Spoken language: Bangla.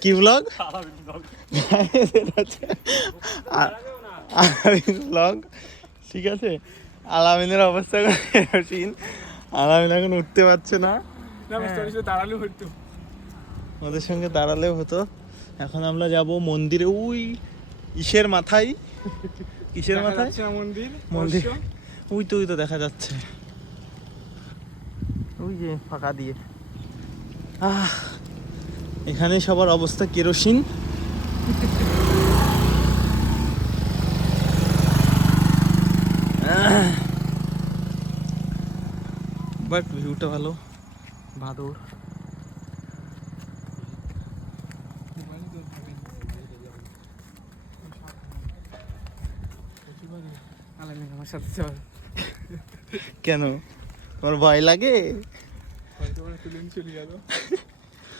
কি ব্লগ? আলামিন ব্লগ, ঠিক আছে। আলামিনের অবস্থা কেরোসিন। আলামিন এখন উঠতে পারছে না, দাঁড়ালেও হইতো, ওদের সঙ্গে দাঁড়ালেও হতো। এখন আমরা যাব মন্দিরে, ওই ইসের মাথায়, কিসের মাথায় মন্দির, মন্দির, ওই তো দেখা যাচ্ছে, ওই যে ফাঁকা দিয়ে। এখানে সবার অবস্থা কেরোসিন। বাট ভিউটা ভালো, ভাদর। আমার সাথে চল। কেন, তোমার ভয় লাগে? হয়তো তুলে চলে গেল।